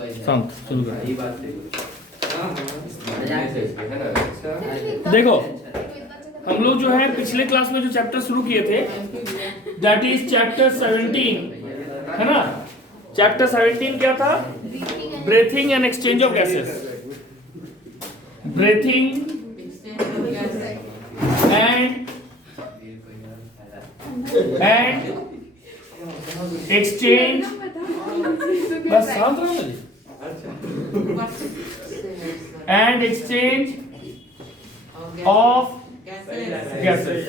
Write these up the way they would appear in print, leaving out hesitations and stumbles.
शांत शुरू कर। देखो हम लोग जो है पिछले क्लास में जो चैप्टर शुरू किए थे दैट इज चैप्टर 17 है ना। चैप्टर 17 क्या था? Breathing and exchange of gases. Breathing and exchange, बस शांत रहो मेरी, एंड एक्सचेंज ऑफ गैसेस।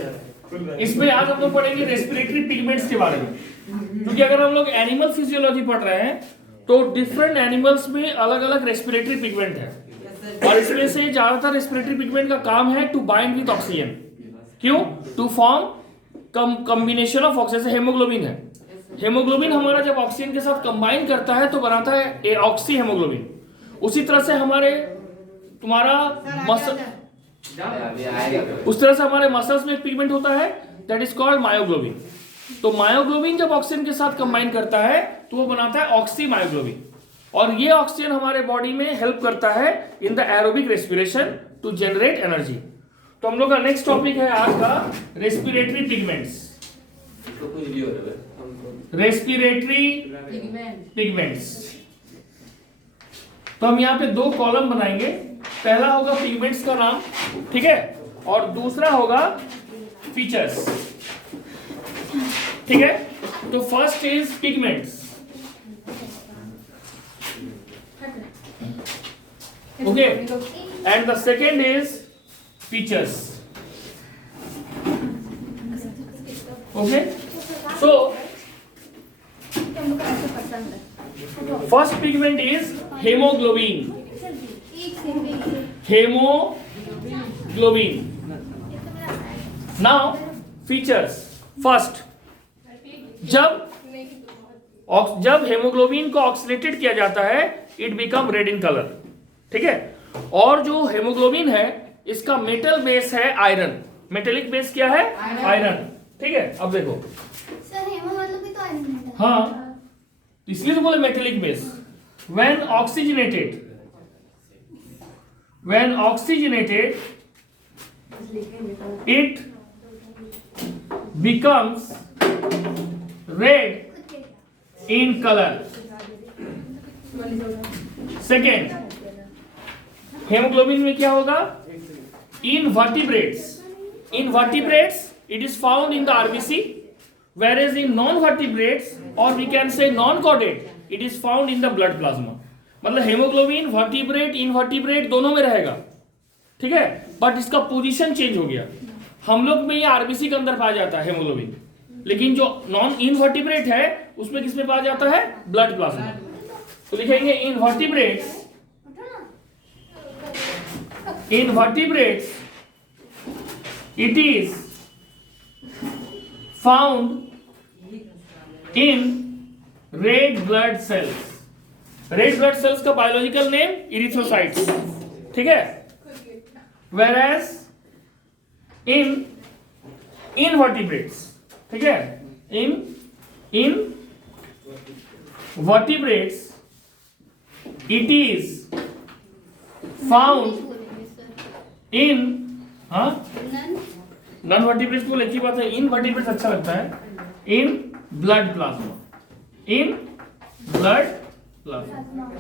इसमें आज हम लोग पढ़ेंगे रेस्पिरेटरी पिगमेंट्स के बारे में, क्योंकि अगर हम लोग एनिमल फिजियोलॉजी पढ़ रहे हैं तो डिफरेंट एनिमल्स में अलग अलग रेस्पिरेटरी पिगमेंट है, और इसमें से ज्यादातर रेस्पिरेटरी पिगमेंट का काम है टू बाइंड विद ऑक्सीजन। क्यों? To form combination of oxygen. Haemoglobin है, हेमोग्लोबिन हमारा जब ऑक्सीजन के साथ कंबाइन करता है तो बनाता है ऑक्सी हेमोग्लोबिन। उसी तरह से हमारे तुम्हारा मसल, उस तरह से हमारे मसल्स में एक पिगमेंट होता है दैट इज कॉल्ड मायोग्लोबिन। तो मायोग्लोबिन जब ऑक्सीजन के साथ कंबाइन करता है तो वो बनाता है ऑक्सी मायोग्लोबिन, और ये ऑक्सीजन हमारे बॉडी में हेल्प करता है in the aerobic respiration to generate energy. तो हम लोग का नेक्स्ट टॉपिक है आज का रेस्पिरेटरी पिगमेंट्स। Respiratory pigments. तो हम यहाँ पे दो कॉलम बनाएंगे। पहला होगा पिगमेंट्स का नाम, ठीक है, और दूसरा होगा फीचर्स, ठीक है। तो first is pigments, okay, and the second is features, okay. So first pigment is haemoglobin. Haemoglobin. Now features. First, जब हेमोग्लोबिन को ऑक्सीडेटेड किया जाता है it become red in colour, ठीक है। और जो हेमोग्लोबिन है इसका मेटल बेस है आयरन। मेटेलिक बेस क्या है? आयरन, ठीक है। अब देखो सर हेमो मतलब भी तो आयरन है। हाँ, इसलिए तो बोले metallic base. when oxygenated it becomes red in color. Second, haemoglobin में क्या होगा? In vertebrates it is found in the RBC, whereas in non-vertebrates or we can say non-chordate it is found in the blood plasma. मतलब haemoglobin vertebrate invertebrate दोनों में रहेगा, ठीक है, but इसका पोजीशन चेंज हो गया। हम लोग में ये आरबीसी के अंदर पाया जाता है हेमोग्लोबिन, लेकिन जो नॉन इनवर्टिब्रेट है उसमें किसमें पाया जाता है? Blood plasma. तो लिखेंगे invertebrates it is found in red blood cells. Red blood cells का बायोलॉजिकल नेम इरिथ्रोसाइट्स, ठीक है। whereas in invertebrates, ठीक है, in vertebrates it is found in non vertebrates को एक ही बात है, इन वर्टिब्रेट्स अच्छा लगता है, in blood plasma, in blood plasma.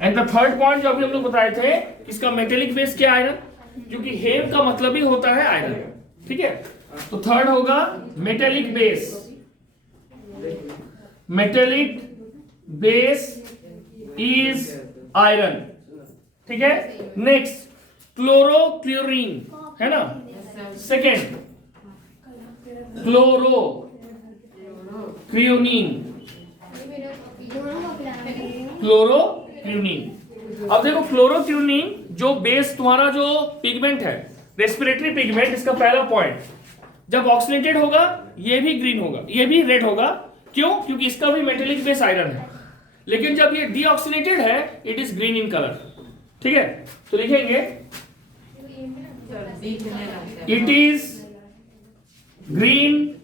And the third point जो अभी हम लोग बताए थे, इसका मेटेलिक बेस क्या? आयरन, क्योंकि हेम का मतलब ही होता है आयरन, ठीक है। तो थर्ड होगा metallic base. Metallic base is iron, ठीक है। नेक्स्ट क्लोरोक्लोरीन है ना। सेकेंड क्लोरोक्लोरीन। अब देखो क्लोरोक्लोरीन जो बेस तुम्हारा जो पिगमेंट है रेस्पिरेटरी पिगमेंट, इसका पहला पॉइंट, जब ऑक्सीडेटेड होगा ये भी ग्रीन होगा, ये भी रेड होगा। क्यों? क्योंकि इसका भी मेटेलिक बेस आयरन है। लेकिन जब ये डीऑक्सीडेटेड है it is green in colour, ठीक है। तो लिखेंगे it is green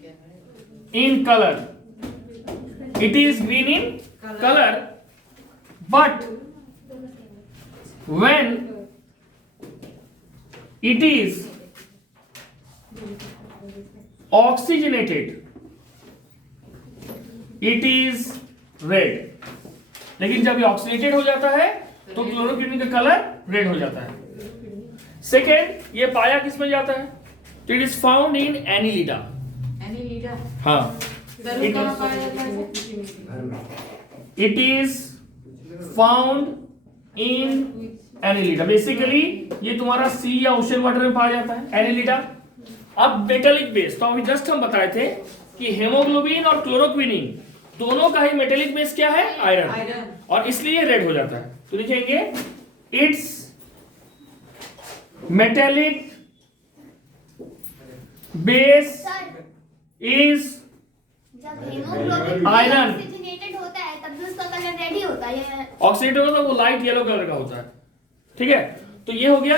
in color. It is green in color but when it is oxygenated it is red. लेकिन जब ये ऑक्सीडेटेड हो जाता है तो क्लोरोक्विनिन का कलर रेड हो जाता है. सेकेंड, ये पाया किस में जाता है? तो it is found in Annelida. Annelida, हाँ, सर कहाँ पाया जाता है? It is found in Annelida. Basically ये तुम्हारा सी या ओशन वाटर में पाया जाता है एनिलिडा. अब मेटेलिक बेस, तो अभी जस्ट हम बताए थे कि हेमोग्लोबिन और क्लोरोक्विनिन दोनों का ही मेटेलिक बेस क्या है? आयरन. और इसलिए रेड हो जाता है. तो लिखेंगे it's metallic base sir is जब हेमोग्लोबिन आयरन ऑक्सीजनेटेड होता है तब भी उसका कलर रेड ही होता है. ऑक्सीडेटेड होता है वो लाइट येलो कलर का होता है. ठीक है, तो ये हो गया.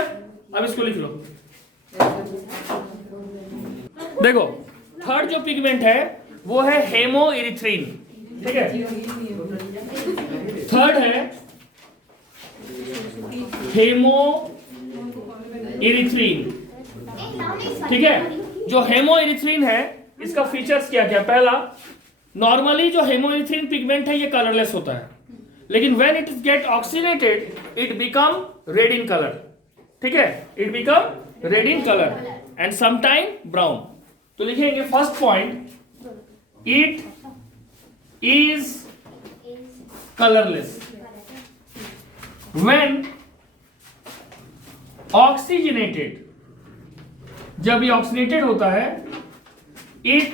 अब इसको लिख लो. देखो, थर्ड जो पिगमेंट है वो है हेमोइरिथ्रिन. ठीक है, थर्ड है हेमोइरिथ्रिन. ठीक है, जो हेमोइरिथ्रिन है इसका फीचर्स क्या क्या? पहला, नॉर्मली जो हेमोइरिथ्रिन पिगमेंट है ये कलरलेस होता है, लेकिन when it get oxidated it become red in colour. ठीक है, it become red in colour and sometime brown. तो लिखेंगे first point, it is colourless when oxygenated. जब ये ऑक्सीजनेटेड होता है इट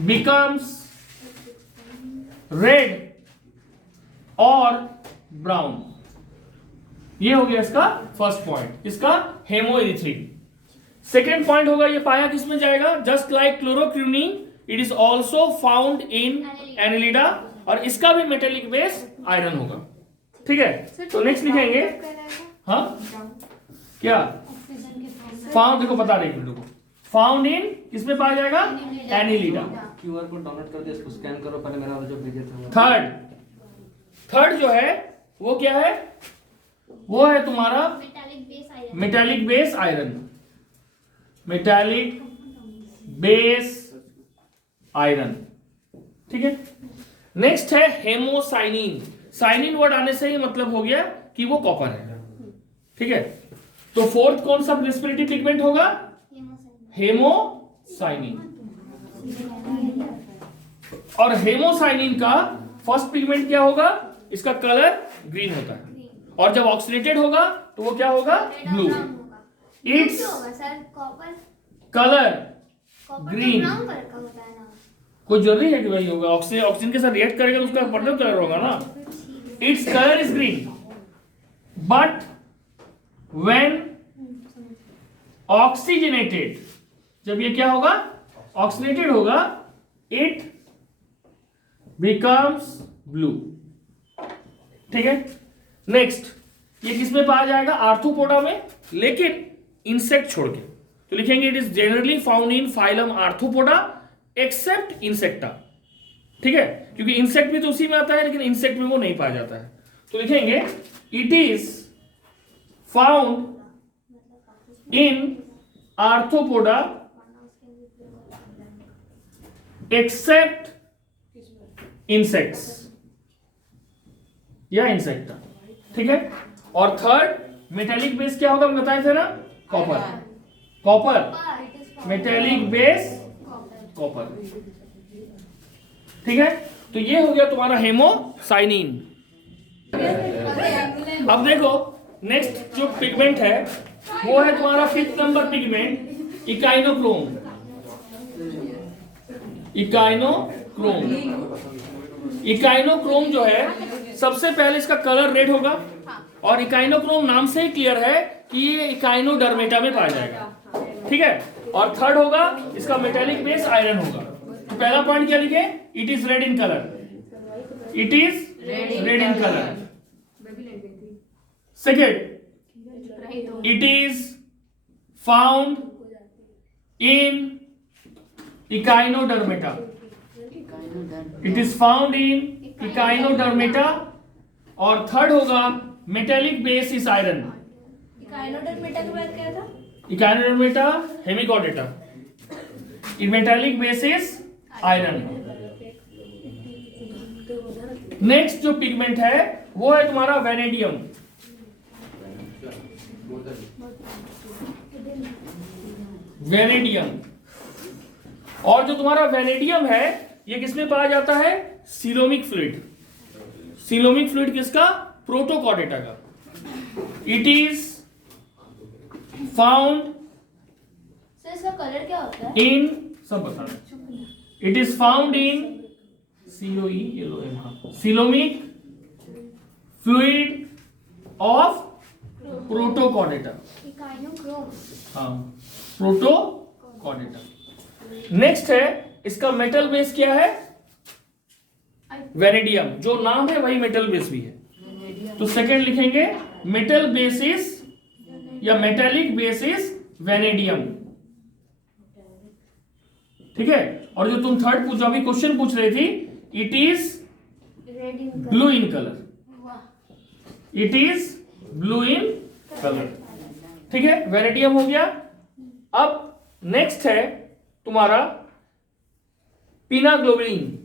बिकम्स रेड और ब्राउन. ये हो गया इसका फर्स्ट पॉइंट, इसका हेमोइरिथ्रिन. सेकेंड पॉइंट होगा, ये पाया किस में जाएगा? Just like chlorocruorin it is also found in Annelida, और इसका भी मेटेलिक बेस आयरन होगा. ठीक है, तो नेक्स्ट लिखेंगे. हाँ, क्या फाउंड? देखो बता रही हूं, फाउंड इन किसमें पाया जाएगा? एनिलिडा. क्यूआर कोड डाउनलोड कर दे, इसको स्कैन करो. पहले मेरा जो भेजे थे. थर्ड जो है वो क्या है? वो है तुम्हारा metallic base iron. Metallic base iron. Metallic base iron. ठीक है, नेक्स्ट है हेमोसाइनिन. साइनिन वर्ड आने से ही मतलब हो गया कि वो कॉपर है. ठीक है, तो फोर्थ कौन सा रेस्पिरेटरी पिगमेंट होगा? हेमोसाइनिन. और हेमोसाइनिन का फर्स्ट पिगमेंट क्या होगा? इसका कलर ग्रीन होता है, और जब ऑक्सीडेटेड होगा तो वो क्या होगा? Blue. It's sir copper colour copper Green. Brown colour का होता है ना. कोई जरूरी है कि भाई होगा? ऑक्सीजन के साथ रिएक्ट करेगा तो उसका पर्पल कलर होगा ना. Its colour is green, but when oxygenated, जब ये क्या होगा? ऑक्सीजनेटेड होगा, इट बिकम्स ब्लू. ठीक है, नेक्स्ट, ये किसमें पाया जाएगा? आर्थ्रोपोडा में, लेकिन इंसेक्ट छोड़ के. तो लिखेंगे it is generally found in phylum arthropoda except insecta. ठीक है, क्योंकि इंसेक्ट भी तो उसी में आता है, लेकिन इंसेक्ट में वो नहीं पाया जाता है. तो लिखेंगे it is found in arthropoda except insects या इंसेक्टा. ठीक है, और थर्ड मेटेलिक बेस क्या होगा? बताए थे ना, copper. Copper metallic base copper. ठीक है, तो ये हो गया तुम्हारा हेमोसाइनिन. अब देखो, नेक्स्ट जो पिगमेंट है वो है तुम्हारा फिफ्थ नंबर पिगमेंट, इकाइनोक्रोम. इकाइनोक्रोम जो है, सबसे पहले इसका कलर रेड होगा, और इकाइनोक्रोम नाम से ही क्लियर है कि ये इकाइनोडर्मेटा में पाया जाएगा. ठीक है, और थर्ड होगा इसका मेटेलिक बेस आयरन होगा. तो पहला पॉइंट क्या लिखे? It is red in colour. It is red in colour. Second, it is found in Echinodermata. It is found in Echinodermata और थर्ड होगा मेटेलिक बेस इज आयरन। काइनोडर्मेटा के बाद क्या था? Echinodermata hemichordata. In metallic base is iron. Next जो pigment है वो है तुम्हारा वेनेडियम। वेनेडियम। और जो तुम्हारा वेनेडियम है ये किसमें पाया जाता है? Coelomic fluid. सीलोमिक फ्लूइड किसका? प्रोटोकॉर्डेटा का। इट इज फाउंड सर इसका कलर क्या होता है? इन, सब बता रहे, it is found in COE yellow um, हाँ, coelomic fluid of protochordata. Chinochrome. हाँ, प्रोटोकॉर्डेटा। नेक्स्ट है इसका मेटल बेस क्या है? वेनेडियम। जो नाम है वही मेटल बेस भी है, तो सेकंड लिखेंगे मेटल बेसिस या मेटेलिक बेसिस वेनेडियम। ठीक है। और जो तुम थर्ड पूछा अभी क्वेश्चन पूछ रही थी, it is blue in colour. It is blue in colour. ठीक है, वेनेडियम हो गया। अब नेक्स्ट है तुम्हारा पीनाग्लोबिन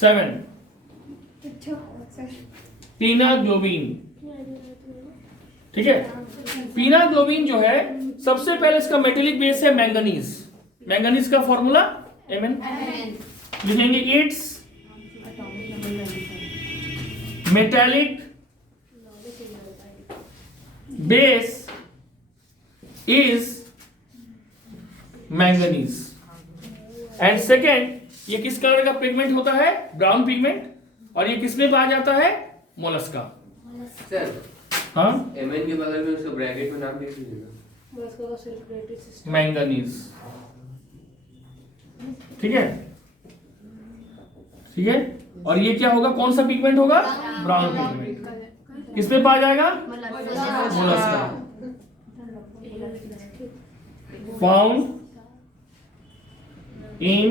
7। पीनाग्लोबिन। ठीक है, पीनाग्लोबिन जो है सबसे पहले इसका मेटेलिक बेस है मैंगनीज। मैंगनीज का फॉर्मूला Mn लिखेंगे। It's metallic base is manganese. And second, ये किस कलर का पिगमेंट होता है? Brown pigment. और ये किसमें पाया जाता है? मोलस्का। सर, हाँ, Mn के बगल में उसको ब्रैकेट में नाम लिख दीजिएगा। मैंगनीज। ठीक है, ठीक है। और ये क्या होगा? कौन सा पिगमेंट होगा? Brown pigment. किसमें पाया जाएगा? मोलस्का। Found in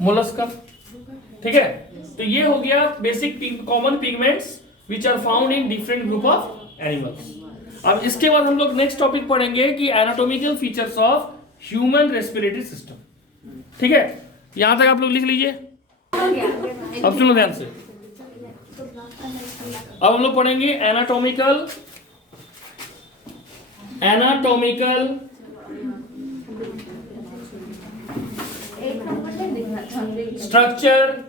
mollusca. ठीक है, तो ये हो गया basic common pigments which are found in different group of animals. अब इसके बाद हम लोग नेक्स्ट टॉपिक पढ़ेंगे कि anatomical features of human respiratory system. ठीक है, यहां तक आप लोग लिख लीजिए। अब सुनो ध्यान से। अब हम लोग पढ़ेंगे anatomical structure.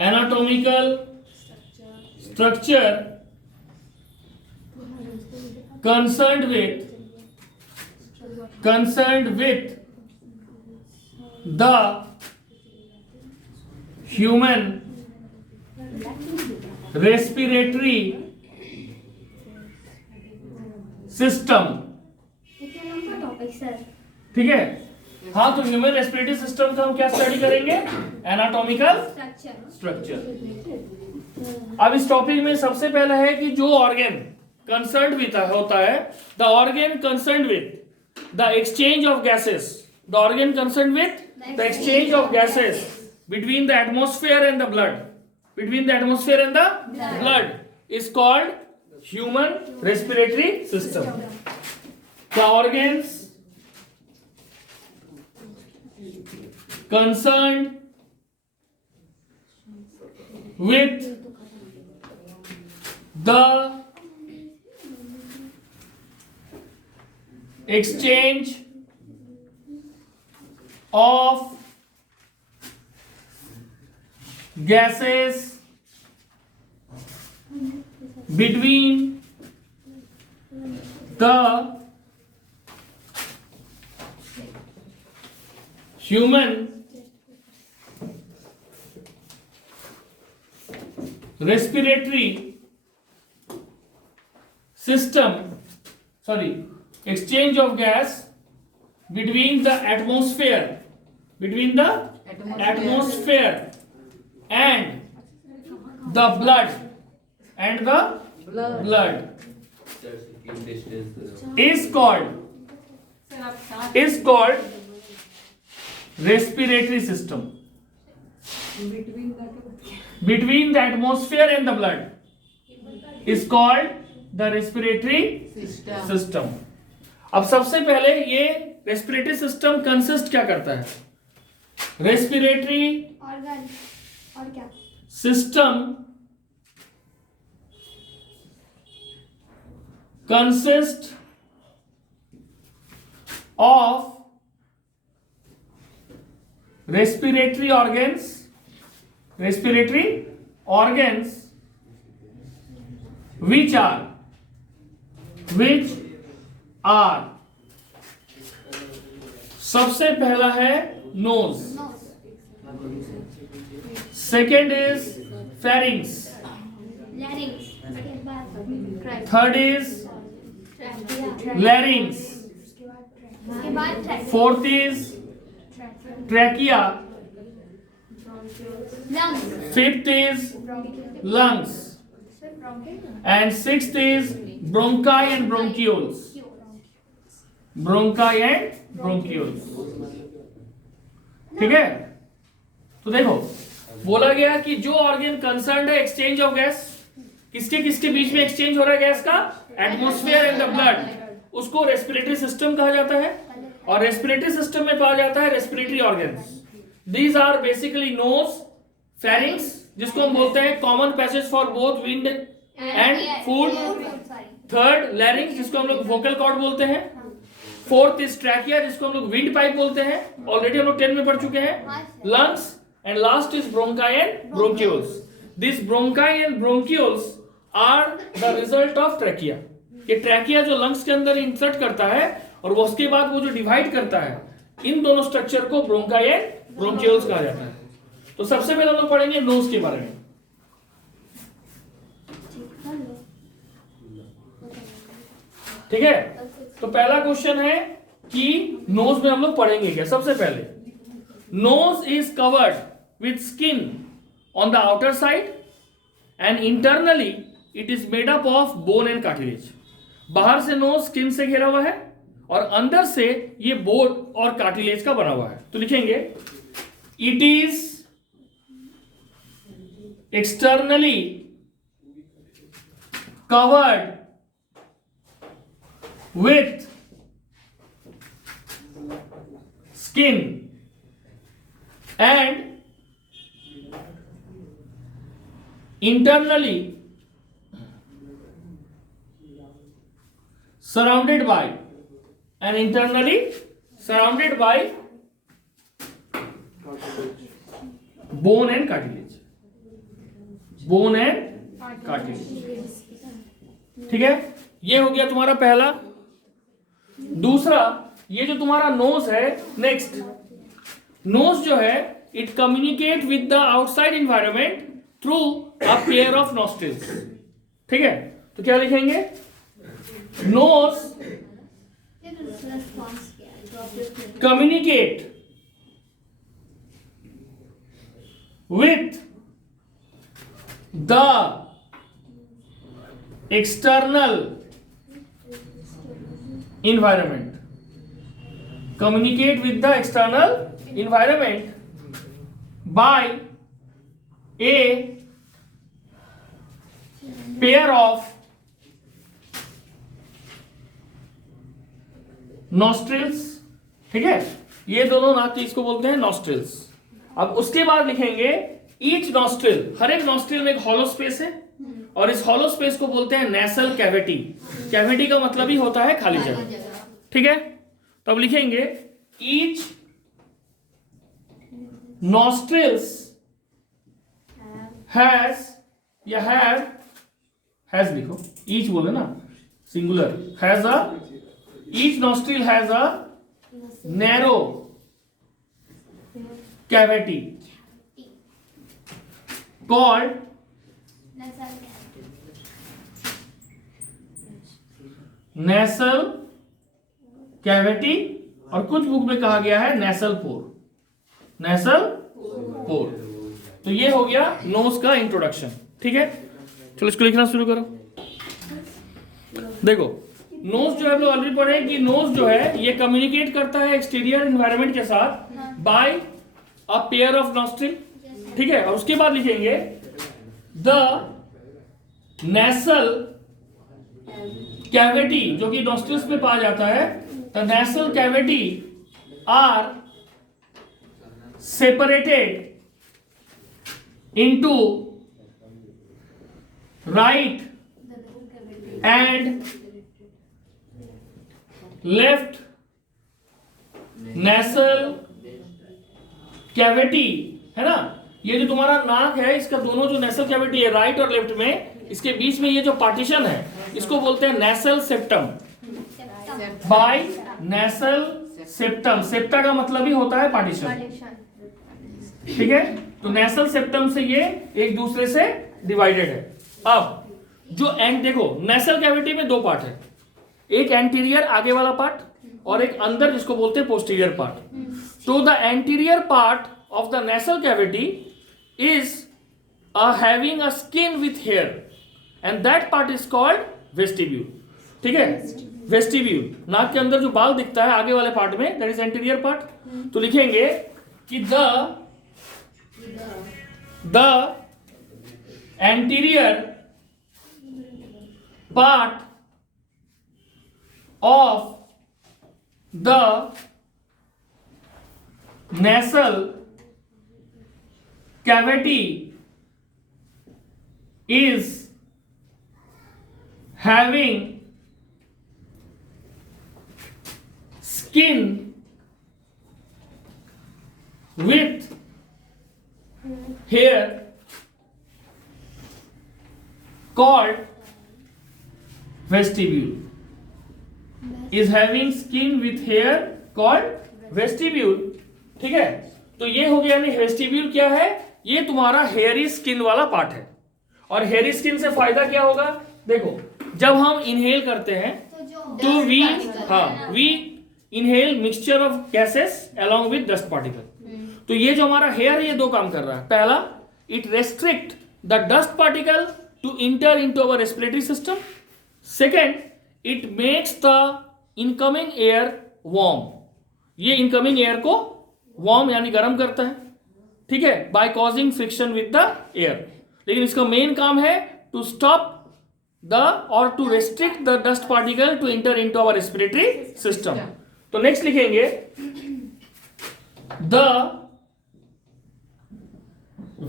Anatomical structure concerned with the human respiratory system। ठीक है, हाँ, तो ह्यूमन रेस्पिरेटरी सिस्टम का हम क्या स्टडी करेंगे? Anatomical structure. अब इस टॉपिक में सबसे पहला है कि जो ऑर्गन concerned with होता है, the organ concerned with the exchange of gases, the organ concerned with the exchange of gases between the atmosphere and the blood, between the atmosphere and the blood is called human respiratory system. The organs concerned with the exchange of gases between the human respiratory system, exchange of gas between the atmosphere and the blood is called respiratory system। between the atmosphere and the blood is called the respiratory system. अब सबसे पहले ये respiratory system consist क्या करता है? Respiratory organ और क्या? System consist of respiratory organs which are सबसे पहला है nose, second is pharynx, larynx, उसके बाद थर्ड इज लैरिंग्स, उसके बाद fourth is trachea, lungs, fifth is lungs, and sixth is bronchi and bronchioles. Bronchi and bronchioles. ठीक है? तो देखो बोला गया कि जो ऑर्गन कंसर्न्ड है एक्सचेंज ऑफ गैस, किसके किसके बीच में एक्सचेंज हो रहा है गैस का? एटमॉस्फेयर एंड द ब्लड, उसको रेस्पिरेटरी सिस्टम कहा जाता है। और रेस्पिरेटरी सिस्टम में पाया जाता है respiratory organs. These are basically nose, pharynx जिसको हम बोलते हैं common passage for both wind and food, third larynx जिसको हम लोग वोकल कॉर्ड बोलते हैं, फोर्थ इज ट्रैकिया जिसको हम लोग विंड पाइप बोलते हैं, ऑलरेडी हम लोग 10 में पढ़ चुके हैं, lungs, and last is bronchi and bronchioles. This bronchi and bronchioles are the result of trachea. ये ट्रैकिया जो लंग्स के अंदर इंसर्ट करता है और वो उसके बाद वो जो डिवाइड करता है, इन दोनों स्ट्रक्चर को ब्रोंकाई एंड ब्रोंकियोल्स कहा जाता है। तो सबसे पहले हम लोग पढ़ेंगे नोज के बारे में। ठीक है, तो पहला क्वेश्चन है कि नोज में हम लोग पढ़ेंगे क्या। सबसे पहले nose is covered with skin on the outer side and internally it is made up of bone and cartilage. बाहर से नोज स्किन से घिरा हुआ है और अंदर से ये बोन और कार्टिलेज का बना हुआ है। तो लिखेंगे it is externally covered with skin and internally surrounded by bone and cartilage, ठीक है। ये हो गया तुम्हारा पहला। दूसरा, ये जो तुम्हारा नोज है, नेक्स्ट नोज जो है it communicate with the outside environment through a pair of nostrils. ठीक है, तो क्या लिखेंगे? Nose communicate with the external environment, communicate with the external environment by a pair of nostrils। ठीक है, ये दोनों नाक तो इसको बोलते हैं nostrils। अब उसके बाद लिखेंगे each nostril, हर एक nostril में एक hollow space है और इस हॉलो स्पेस को बोलते हैं नेसल कैविटी। कैविटी का मतलब ही होता है खाली जगह। ठीक है, तो अब लिखेंगे ईच नॉस्ट्रिल्स हैज, या हैज लिखो, ईच बोले ना singular, has a, each nostril has a narrow cavity called nasal cavity, और कुछ बुक में कहा गया है नेसल पोर, नेसल पोर। तो ये हो गया नोज का इंट्रोडक्शन। ठीक है, चलो इसको लिखना शुरू करो। देखो नोज जो है हम लोग ऑलरेडी पढ़े कि नोज जो है ये कम्युनिकेट करता है एक्सटीरियर एनवायरनमेंट के साथ by a pair of nostril. ठीक है, और उसके बाद लिखेंगे द नेसल कैविटी, जो कि नॉस्ट्रल्स में पाया जाता है, the nasal cavity are separated into right and left nasal cavity, है ना। ये जो तुम्हारा नाक है, इसका दोनों जो नेसल कैविटी है राइट और लेफ्ट में, इसके बीच में ये जो पार्टीशन है, इसको बोलते हैं nasal septum. Bye nasal septum, septa का मतलब ही होता है पार्टीशन, ठीक है। तो नेसल सेप्टम से ये एक दूसरे से डिवाइडेड है। अब जो एंड देखो, नेसल कैविटी में दो पार्ट है, एक एंटीरियर आगे वाला पार्ट और एक अंदर जिसको बोलते हैं पोस्टीरियर पार्ट। तो the anterior part of the nasal cavity is having a skin with hair and that part is called vestibule, ठीक है। वेस्टिब्यूल, नाक के अंदर जो बाल दिखता है आगे वाले पार्ट में, दैट इज एंटीरियर पार्ट। तो लिखेंगे कि the anterior part of the nasal cavity is having skin with hair called vestibule, is having skin with hair called vestibule, ठीक है। तो ये हो गया, यानी वेस्टिब्यूल क्या है, ये तुम्हारा हेयरी स्किन वाला पार्ट है। और हेयरी स्किन से फायदा क्या होगा, देखो जब हम इनहेल करते हैं तो we inhale mixture of gases along with dust particle. तो ये जो हमारा हेयर है, ये दो काम कर रहा है। पहला, it restrict the dust particle to enter into our respiratory system. Second, it makes the incoming air warm, ये इनकमिंग एयर को वार्म यानी गर्म करता है, ठीक है, by causing friction with the air. लेकिन इसका मेन काम है टू स्टॉप द और to restrict the dust particle to enter into our respiratory system. तो नेक्स्ट लिखेंगे the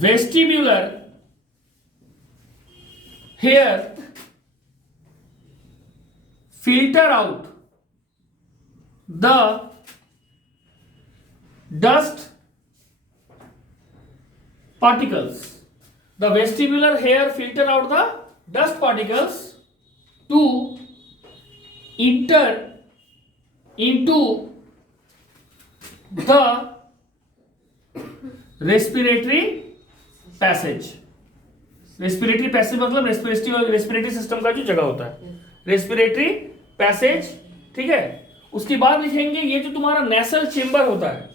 vestibular hair filter out the dust particles. The vestibular hair filter out the dust particles to enter into the respiratory passage. Respiratory passage मतलब respiratory system का जो जगह होता है, respiratory passage, ठीक है। उसके बाद लिखेंगे ये जो तुम्हारा नेसल चेंबर होता है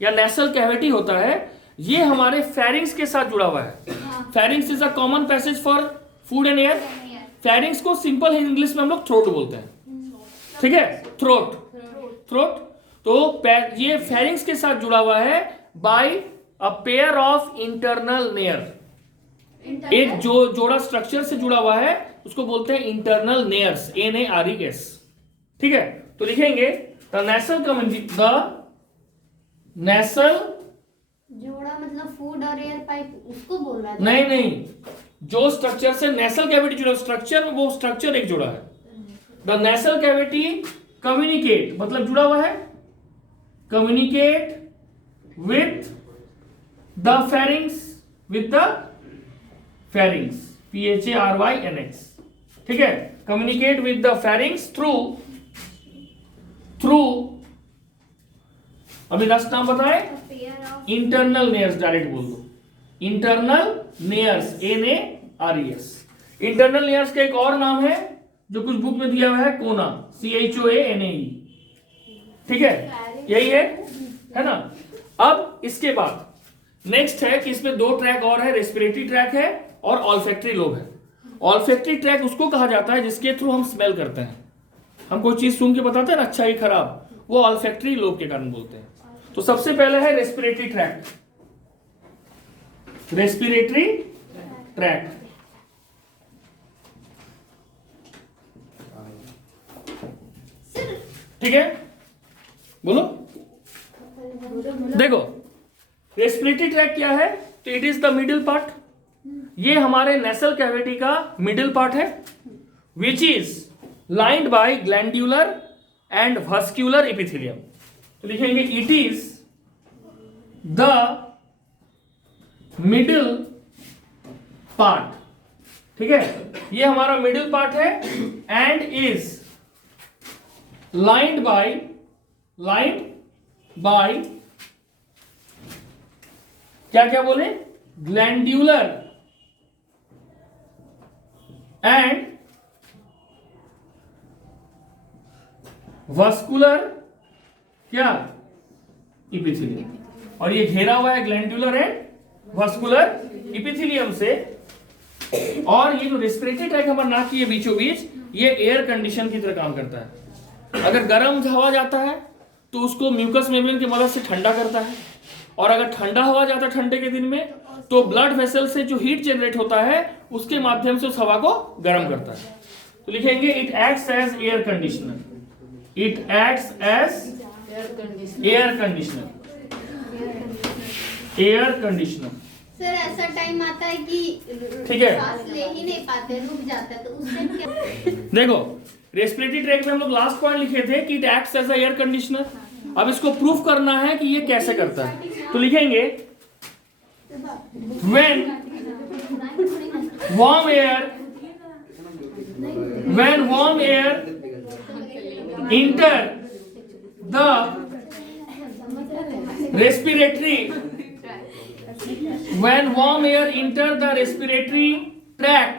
या नेसल कैविटी होता है, ये हमारे फेरिंग्स के साथ जुड़ा हुआ है। Pharynx is a common passage for food and air. Pharynx को सिंपल इंग्लिश में हम लोग थ्रोट बोलते हैं, ठीक है, थ्रोट। तो ये फेरिंग्स के साथ जुड़ा हुआ है by a pair of internal nares. एक जो जोड़ा स्ट्रक्चर से जुड़ा हुआ है उसको बोलते हैं इंटरनल नेयर्स, NARES, ठीक है। तो लिखेंगे द नेसल जोड़ा मतलब फूड और एयर पाइप, उसको बोल रहा है। नहीं, जो स्ट्रक्चर से नेसल कैविटी जुड़ा स्ट्रक्चर, वो स्ट्रक्चर एक जुड़ा है। द नेसल कैविटी कम्युनिकेट मतलब जुड़ा हुआ है, communicate with the pharynx, with the pharynx, PHARYNX, ठीक है। Communicate with the pharynx through अभी लास्ट नाम बताए, इंटरनल नेयर्स, डायरेक्ट बोल दो, इंटरनल नेयर्स, NARES। इंटरनल नेयर्स का एक और नाम है जो कुछ बुक में दिया हुआ है, कोना, CHOANAE, ठीक है, यही है ना। अब इसके बाद नेक्स्ट है कि इसमें दो ट्रैक और है, रेस्पिरेटरी ट्रैक है और ऑल्फैक्टरी लोब है। ऑल्फैक्टरी ट्रैक उसको कहा जाता है जिसके थ्रू हम स्मेल करते हैं, हम कोई चीज सूंघ के बताते हैं ना अच्छा ही खराब, वो ऑल्फैक्टरी लोब के कारण बोलते हैं। तो सबसे पहले है रेस्पिरेटरी ट्रैक। Respiratory tract. ठीक है, बोलो। देखो रेस्पिरेटरी ट्रैक्ट क्या है, तो it is the middle part, ये हमारे नेसल कैविटी का मिडिल पार्ट है, which is lined by glandular and vascular epithelium. तो लिखेंगे it is the middle part. ठीक है, ये हमारा मिडिल पार्ट है एंड इज लाइंड बाय क्या क्या बोले, ग्लैंड्यूलर एंड वास्कुलर क्या, इपिथेलियम। और ये घेरा हुआ है ग्लैंड्यूलर एंड वास्कुलर इपिथेलियम से। और ये जो रेस्पिरेटरी ट्रैक्ट हमारे नाक की बीचों बीच, ये एयर कंडीशन की तरह काम करता है। अगर गर्म हवा जाता है तो उसको म्यूकस मेम्ब्रेन की मदद से ठंडा करता है, और अगर ठंडा हवा जाता है ठंडे के दिन में तो ब्लड वेसल से जो हीट जनरेट होता है उसके माध्यम से उस हवा को गर्म करता है। तो लिखेंगे it acts as air conditioner, it acts as air conditioner, air conditioner. Sir ऐसा टाइम आता है कि ठीक है, सांस ले ही नहीं पाते, रुक जाता है, तो उस टाइम क्या? देखो रेस्पिरेटरी ट्रैक्ट में हम लोग लास्ट पॉइंट लिखे थे कि it acts as a air conditioner. अब इसको प्रूफ करना है कि ये कैसे करता है, तो लिखेंगे when warm air enter the respiratory tract,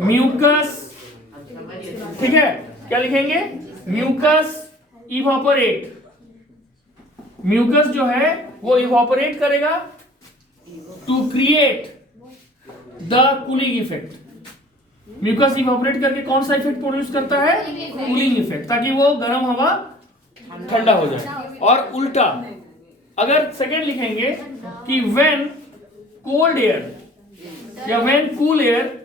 mucus, ठीक है, क्या लिखेंगे, म्यूकस इवापोरेट, म्यूकस जो है वो इवापोरेट करेगा to create the cooling effect. Mucus evaporate करके कौन सा इफेक्ट प्रोड्यूस करता है, कूलिंग इफेक्ट, ताकि वो गर्म हवा ठंडा हो जाए। और उल्टा अगर सेकेंड लिखेंगे कि व्हेन कोल्ड एयर या when cool air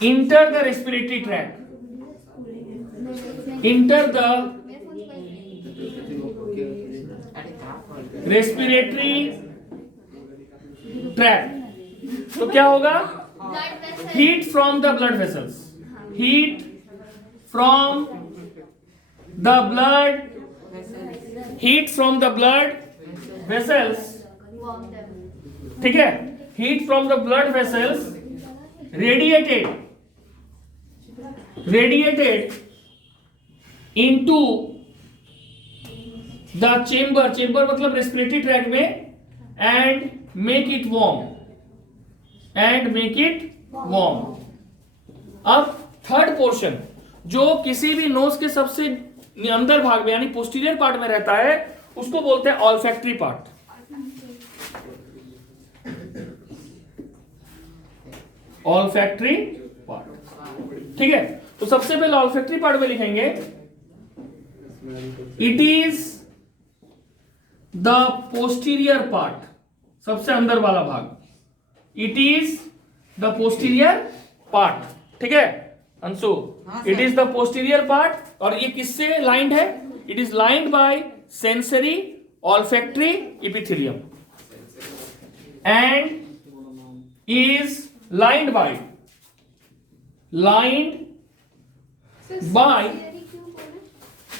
enter the respiratory tract, enter the respiratory tract, तो क्या होगा, heat from the blood vessels, heat from the blood, heat from the blood vessels, ठीक है, heat from the blood vessels radiated into the chamber मतलब respiratory tract में, and make it warm। अब third portion जो किसी भी knows के सबसे अंदर भाग में यानी पोस्टीरियर पार्ट में रहता है उसको बोलते हैं ऑल्फैक्टरी पार्ट। ऑल्फैक्टरी पार्ट, ठीक है। तो सबसे पहले ऑल्फैक्टरी पार्ट में लिखेंगे it is the posterior part, सबसे अंदर वाला भाग, it is the posterior part, ठीक है Anshu, it is the posterior part. और ये किससे लाइंड है, it is lined by sensory olfactory epithelium and is lined by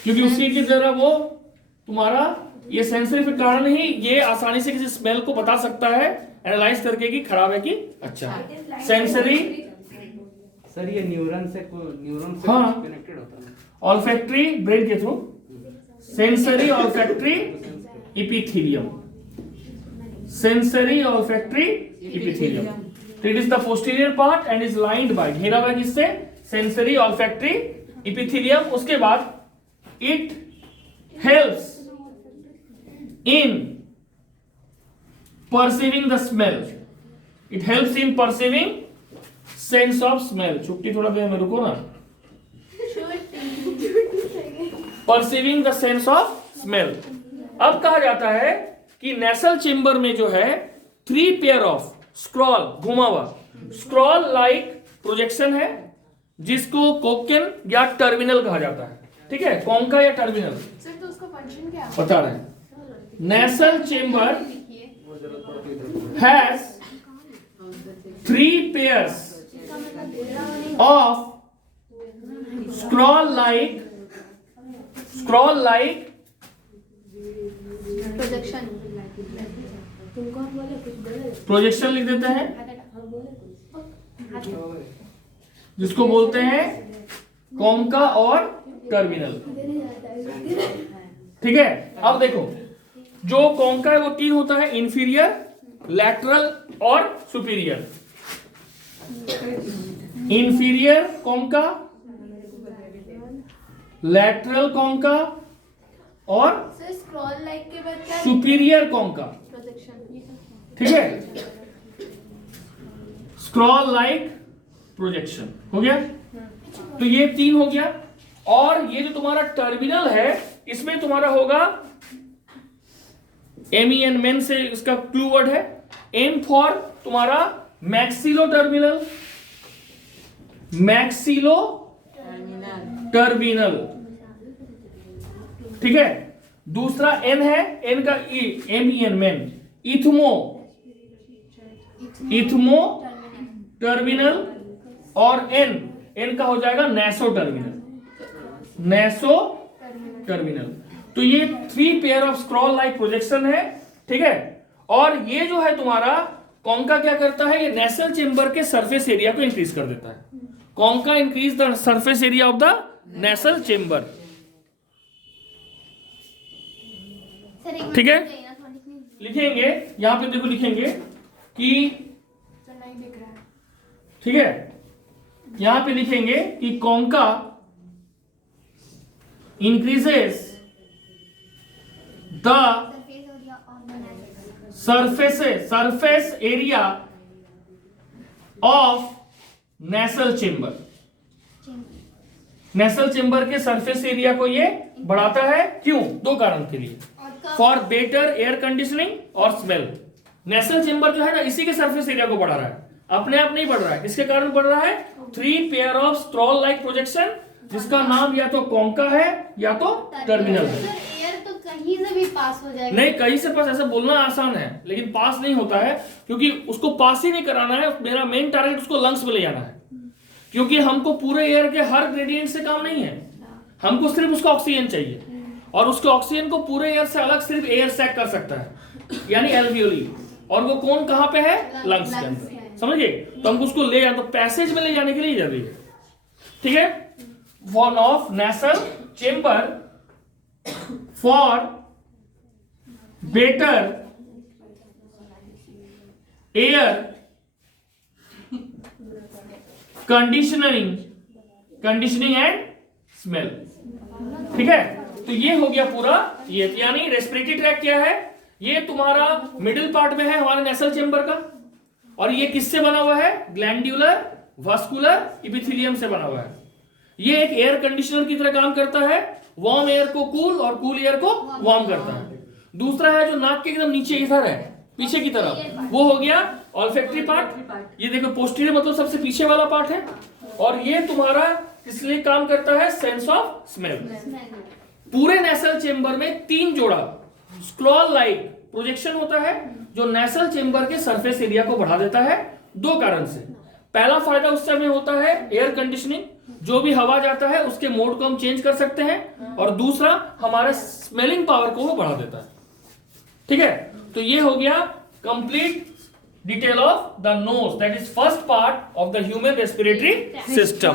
क्योंकि उसकी की तरह वो तुम्हारा ये सेंसरी के कारण ही ये आसानी से किसी स्मेल को बता सकता है एनालाइज करके कि खराब है कि अच्छा। सेंसरी सर ये न्यूरॉन से हाँ कनेक्टेड होता है, ऑल्फैक्टरी ब्रेन के through, sensory olfactory epithelium, sensory olfactory epithelium. It is the posterior part and is lined by, घेरा हुआ किससे, सेंसरी ऑल्फैक्टरी इपिथेलियम। उसके बाद it helps in perceiving the smell, it helps in perceiving sense of smell. छुट्टी थोड़ा देर में रुको ना, perceiving the sense of smell. अब कहा जाता है कि नेसल चेंबर में जो है 3 पेयर ऑफ स्क्रॉल, घुमा हुआ स्क्रॉल लाइक प्रोजेक्शन है, जिसको कोकेन या टर्मिनल कहा जाता है। ठीक है, कॉन्का या टर्मिनल सर तो उसका फंक्शन क्या है? बता रहे हैं। Nasal chamber has 3 pairs of scroll like projection लिख देते हैं, जिसको बोलते हैं कॉन्का और टर्मिनल। ठीक है, अब देखो जो कॉन्का है वो 3 होता है, इंफीरियर, लैटरल और superior. Inferior concha, lateral concha और सर स्क्रॉल लाइक के बाद क्या? Superior concha. प्रोजेक्शन। ठीक है, स्क्रॉल लाइक प्रोजेक्शन हो गया। तो ये 3 हो गया। और ये जो तुम्हारा टर्मिनल है, इसमें तुम्हारा होगा MEN, मेन से इसका क्लू वर्ड है। एम फॉर तुम्हारा मैक्सिलो टर्मिनल, मैक्सिलो टर्मिनल। ठीक है, दूसरा एन है, एन का MEN, मेन। इथमो, इथमो टर्मिनल। और एन का हो जाएगा नेसो टर्मिनल, नेसो टर्मिनल। तो ये 3 pair of scroll like projection है। ठीक है, और ये जो है तुम्हारा कॉन्का क्या करता है, ये नेसल चेंबर के सरफेस एरिया को इंक्रीज कर देता है। Concha increase the surface area of the nasal chamber. ठीक है, लिखेंगे यहां पे, देखो लिखेंगे कि, ठीक है, यहां पे लिखेंगे कि concha increases the surface area of nasal chamber. Nasal chamber के सरफेस एरिया को ये बढ़ाता है। क्यों? 2 कारण के लिए, फॉर बेटर एयर कंडीशनिंग और स्मेल। नेसल चेंबर जो है ना, इसी के सरफेस एरिया को बढ़ा रहा है, अपने आप नहीं बढ़ रहा है। किसके कारण बढ़ रहा है? 3 pair of scroll like projection, जिसका नाम या तो कॉन्का है या तो टर्मिनल है। एयर तो कहीं से भी पास हो जाएगा। नहीं, कहीं से पास, ऐसा बोलना आसान है लेकिन पास नहीं होता है, क्योंकि उसको पास ही नहीं कराना है। मेरा मेन टारगेट उसको लंग्स में ले जाना है, क्योंकि हमको पूरे एयर के हर ग्रेडियंट से काम नहीं है, हमको सिर्फ उसका ऑक्सीजन चाहिए। और उसके ऑक्सीजन को पूरे एयर से अलग सिर्फ एयर सैक कर सकता है, यानी एल्वियोली। और वो कौन कहां पे है? लंग्स के अंदर। समझ गए? तो हमको उसको ले जाना, तो पैसेज में ले जाने के लिए जरूरी है। ठीक है, one of nasal chamber for better air conditioning and smell. ठीक है, तो ये हो गया पूरा। ये यानी रेस्पिरेटरी ट्रैक क्या है? ये तुम्हारा मिडिल पार्ट में है हमारे नेसल चेंबर का, और ये किससे बना हुआ है? ग्लैंड्यूलर वास्कुलर इपिथेलियम से बना हुआ है। ये एक एयर कंडीशनर की तरह काम करता है, वार्म एयर को कूल और कूल एयर को वार्म करता है। दूसरा है जो नाक के एकदम नीचे इधर है, पीछे की तरफ, वो हो गया ऑल्फैक्टरी पार्ट। ये देखो पोस्टीरियर मतलब सबसे पीछे वाला पार्ट है। और ये तुम्हारा इसलिए काम करता है सेंस ऑफ स्मेल। पूरे नेसल चेंबर में 3 जोड़ा स्क्रॉल लाइक प्रोजेक्शन होता है, जो नेसल चेंबर के सरफेस एरिया को बढ़ा देता है 2 कारण से। पहला फायदा उस समय होता है एयर कंडीशनिंग, जो भी हवा जाता है उसके मोड को हम चेंज कर सकते हैं। और दूसरा हमारे स्मेलिंग पावर को वो बढ़ा देता है। ठीक है, तो ये हो गया complete detail of the nose, that is first part of the human respiratory system.